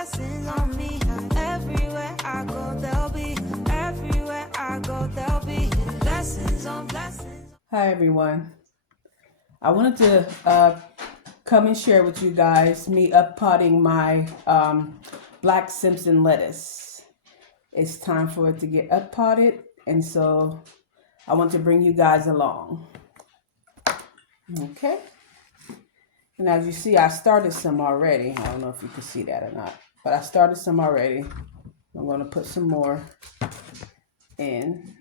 blessings on me. Everywhere I go, there'll be. Everywhere I go, there'll be blessings on blessings. Hi everyone. I wanted to come and share with you guys me uppotting my Black Simpson lettuce. It's time for it to get uppotted, and so I want to bring you guys along. Okay. And as you see, I started some already. I don't know if you can see that or not, but I started some already. I'm going to put some more in.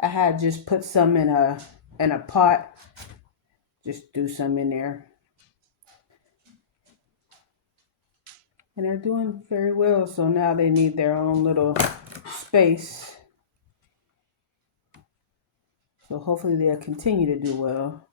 I had just put some in a pot. Just do some in there. And they're doing very well, so now they need their own little space. So hopefully they'll continue to do well.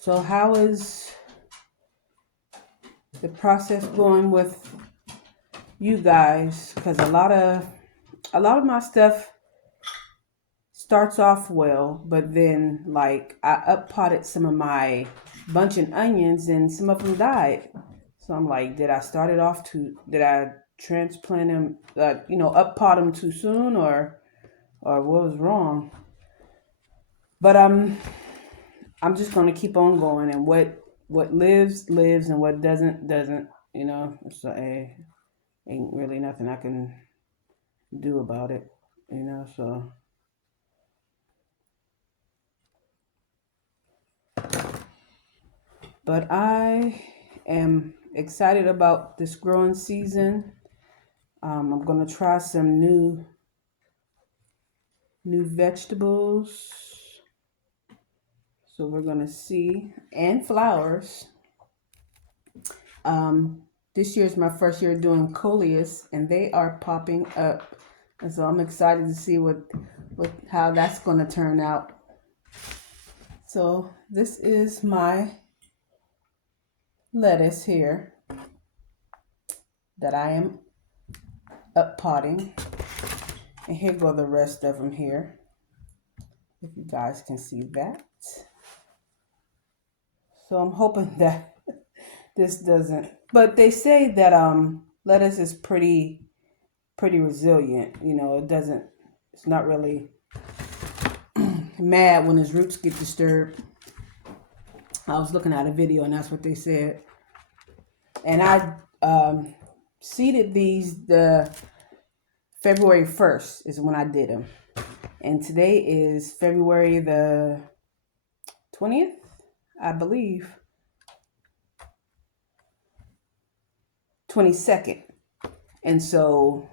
So how is the process going with you guys? Because a lot of my stuff starts off well, but then like I uppotted some of my bunching onions and some of them died. So I'm like, did I transplant them, uppot them too soon, or what was wrong? But I'm just gonna keep on going, and what lives lives, and what doesn't. So ain't really nothing I can do about it, so. But I am excited about this growing season. I'm gonna try some new vegetables. So we're gonna see, and flowers. This year is my first year doing coleus, and they are popping up, and so I'm excited to see how that's gonna turn out. So this is my lettuce here that I am uppotting, and here go the rest of them here, if you guys can see that. So I'm hoping that this doesn't, but they say that lettuce is pretty resilient. It's not really mad when its roots get disturbed. I was looking at a video, and that's what they said. And I seeded these the February 1st is when I did them. And today is February the 20th, I believe. 22nd. And so,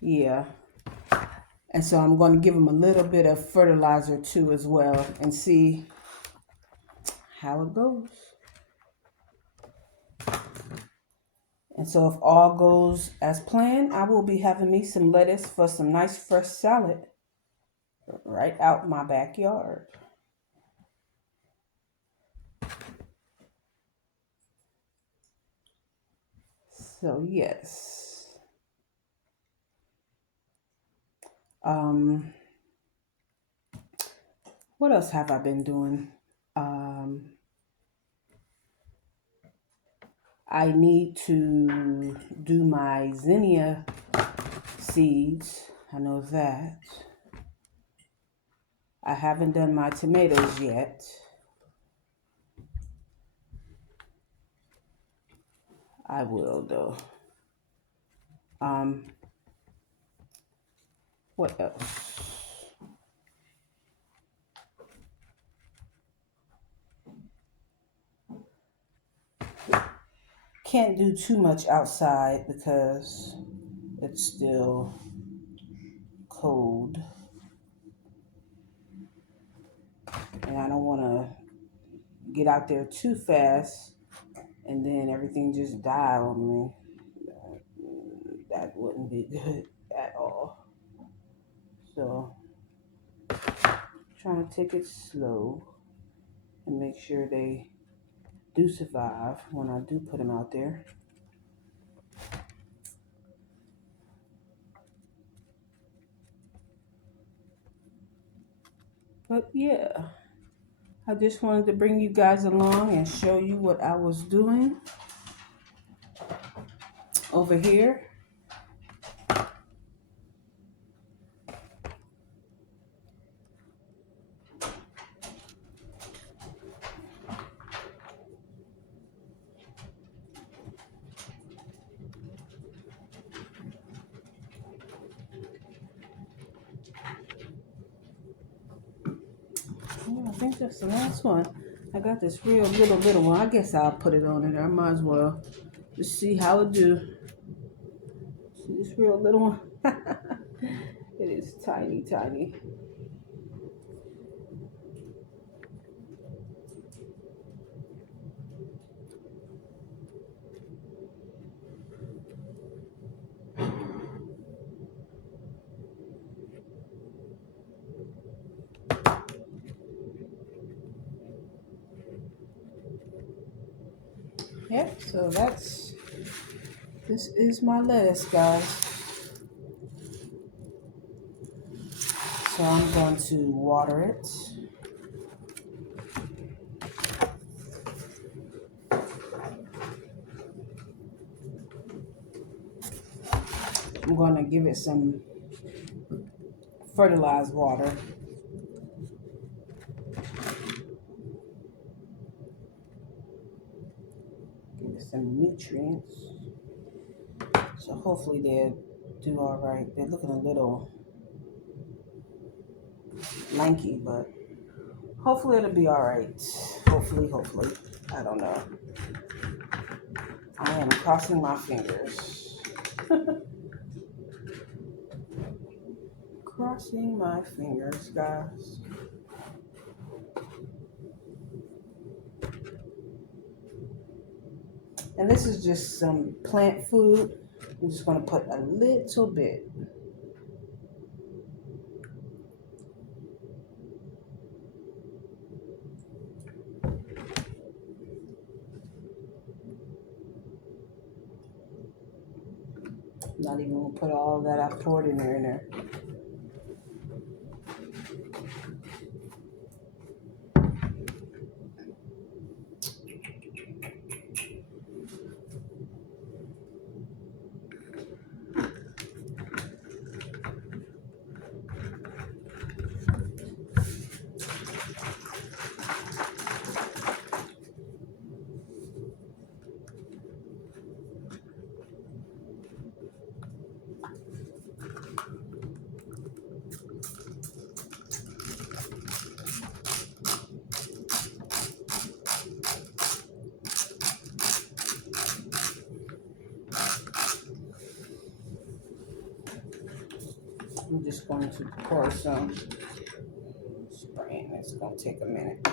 yeah. And so I'm going to give them a little bit of fertilizer too as well, and see how it goes. And so if all goes as planned, I will be having me some lettuce for some nice fresh salad right out my backyard. So yes. What else have I been doing? I need to do my zinnia seeds. I know that. I haven't done my tomatoes yet. I will though. What else? Can't do too much outside because it's still cold. And I don't want to get out there too fast and then everything just die on me. That wouldn't be good at all. So, trying to take it slow and make sure they do survive when I do put them out there. But yeah, I just wanted to bring you guys along and show you what I was doing over here. Yeah, I think that's the last one. I got this real little one. I guess I'll put it on there. I might as well just see how it do. See this real little one? It is tiny, tiny. Yep, so this is my lettuce, guys. So I'm going to water it. I'm going to give it some fertilized water. Give it some nutrients. So hopefully they'll do all right. They're looking a little lanky, but hopefully it'll be all right. Hopefully. I don't know. I am crossing my fingers. Crossing my fingers, guys. And this is just some plant food. I'm just going to put a little bit. Not even going to put all that I poured in there. I'm just going to pour some spraying. It's going to take a minute.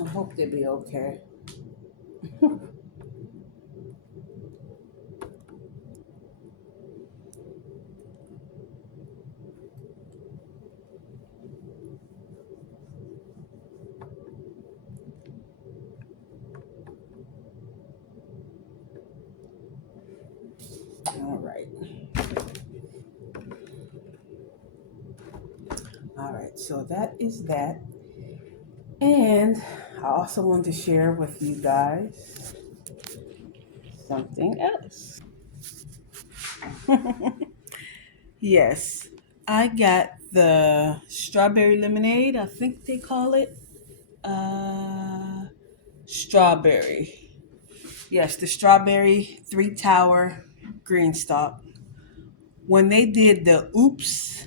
I hope they'll be okay. All right. All right. So that is that. And I also want to share with you guys something else. Yes, I got the strawberry lemonade. I think they call it strawberry. Yes, the strawberry 3 tower green stalk. When they did the oops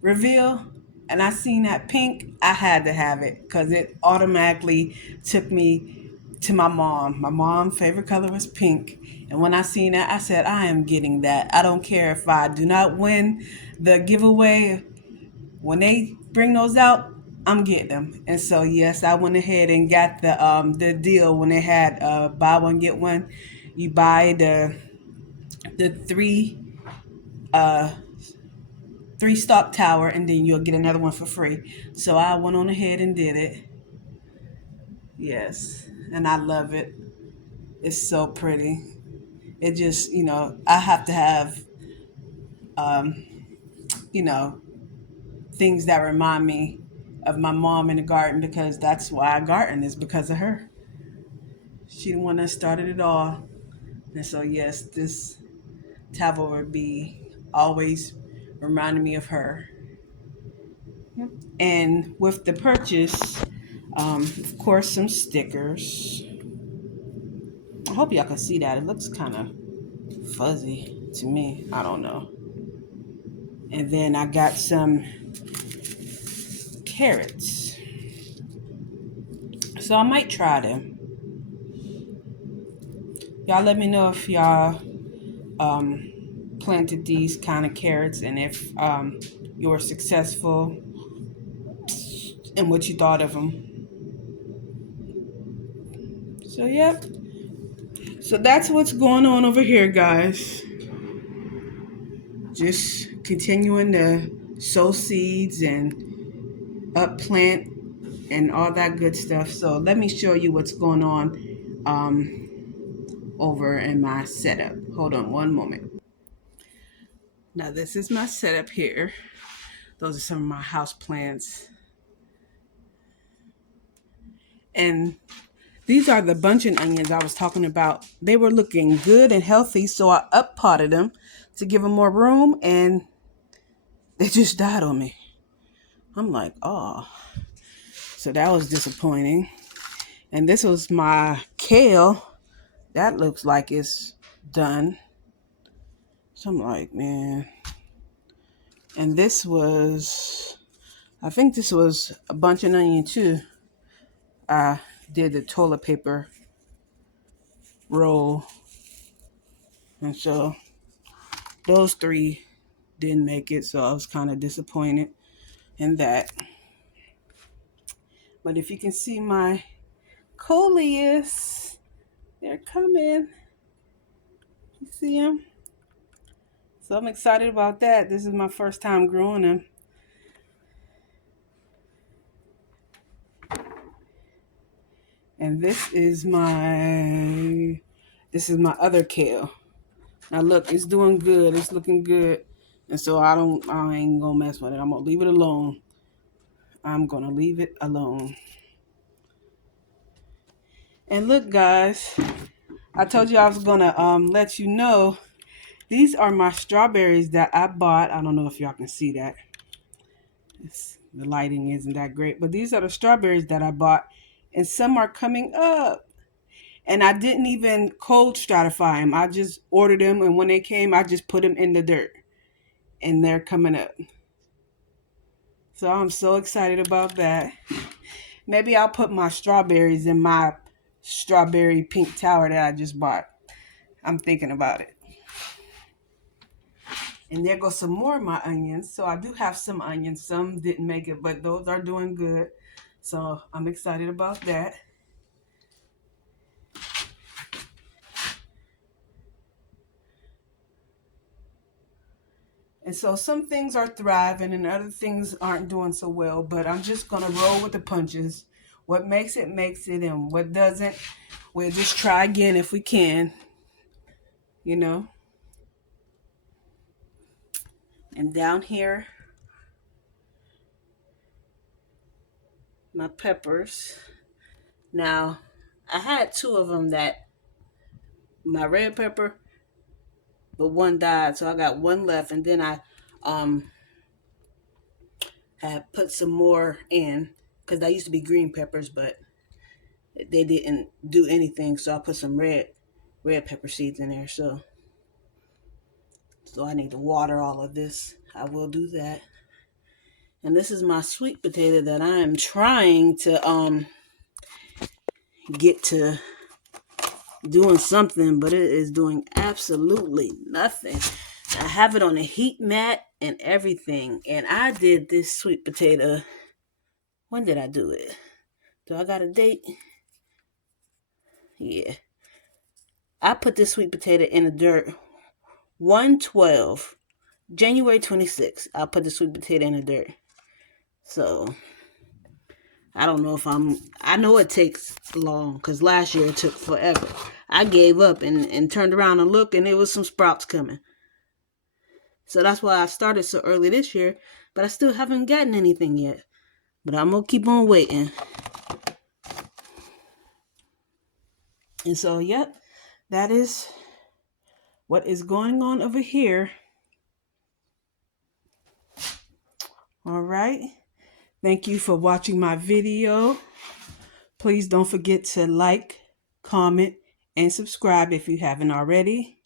reveal, and I seen that pink, I had to have it because it automatically took me to my mom. My mom's favorite color was pink. And when I seen that, I said, I am getting that. I don't care if I do not win the giveaway. When they bring those out, I'm getting them. And so yes, I went ahead and got the deal when they had buy one get one. You buy the uh three stock tower and then you'll get another one for free. So I went on ahead and did it. Yes. And I love it. It's so pretty. It just, I have to have um, you know, things that remind me of my mom in the garden because that's why I garden is because of her. She the one that started it all. And so yes, this towel would be always reminding me of her. Yep. And with the purchase, of course, some stickers. I hope y'all can see that. It looks kind of fuzzy to me. I don't know. And then I got some carrots. So I might try them. Y'all let me know if y'all um, planted these kind of carrots and if you were successful and what you thought of them. So, yep. So that's what's going on over here, guys. Just continuing to sow seeds and upplant and all that good stuff. So let me show you what's going on over in my setup. Hold on one moment. Now this is my setup here. Those are some of my house plants. And these are the bunching onions I was talking about. They were looking good and healthy, so I up potted them to give them more room, and they just died on me. I'm like, oh. So that was disappointing. And this was my kale. That looks like it's done. So I'm like, man. And this was, I think this was a bunching onion too. I did the toilet paper roll. And so those three didn't make it. So I was kind of disappointed in that. But if you can see my coleus, they're coming. You see them? So I'm excited about that. This is my first time growing them. And this is my other kale. Now look, it's doing good. It's looking good. And so I ain't gonna mess with it. I'm gonna leave it alone. I'm gonna leave it alone. And look, guys, I told you I was gonna let you know. These are my strawberries that I bought. I don't know if y'all can see that. The lighting isn't that great, but these are the strawberries that I bought, and some are coming up. And I didn't even cold stratify them. I just ordered them, and when they came, I just put them in the dirt, and they're coming up. So I'm so excited about that. Maybe I'll put my strawberries in my strawberry pink tower that I just bought. I'm thinking about it. And there goes some more of my onions. So I do have some onions. Some didn't make it, but those are doing good. So I'm excited about that. And so some things are thriving and other things aren't doing so well, but I'm just going to roll with the punches. What makes it, and what doesn't, we'll just try again if we can, you know. And down here, my peppers. Now, I had two of them that, my red pepper, but one died, so I got one left, and then I had put some more in, because they used to be green peppers, but they didn't do anything, so I put some red pepper seeds in there. So I need to water all of this. I will do that. And this is my sweet potato that I am trying to get to doing something, but it is doing absolutely nothing. I have it on a heat mat and everything. And I did this sweet potato. When did I do it? Do I got a date? Yeah. I put this sweet potato in the dirt 1/12, January 26th. I put the sweet potato in the dirt. So I don't know if I know it takes long because last year it took forever. I gave up and turned around and looked, and there was some sprouts coming. So that's why I started so early this year, but I still haven't gotten anything yet. But I'm going to keep on waiting. And so, yep, that is what is going on over here. All right. Thank you for watching my video. Please don't forget to like, comment, and subscribe if you haven't already.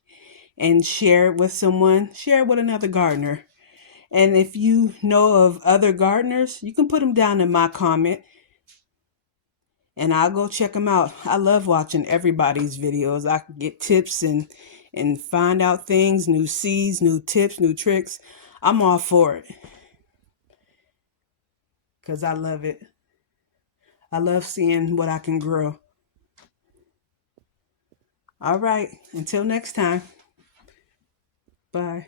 And share it with someone. Share it with another gardener. And if you know of other gardeners, you can put them down in my comment. And I'll go check them out. I love watching everybody's videos. I can get tips and find out things, new seeds, new tips, new tricks. I'm all for it. Because I love it. I love seeing what I can grow. All right. Until next time. Bye.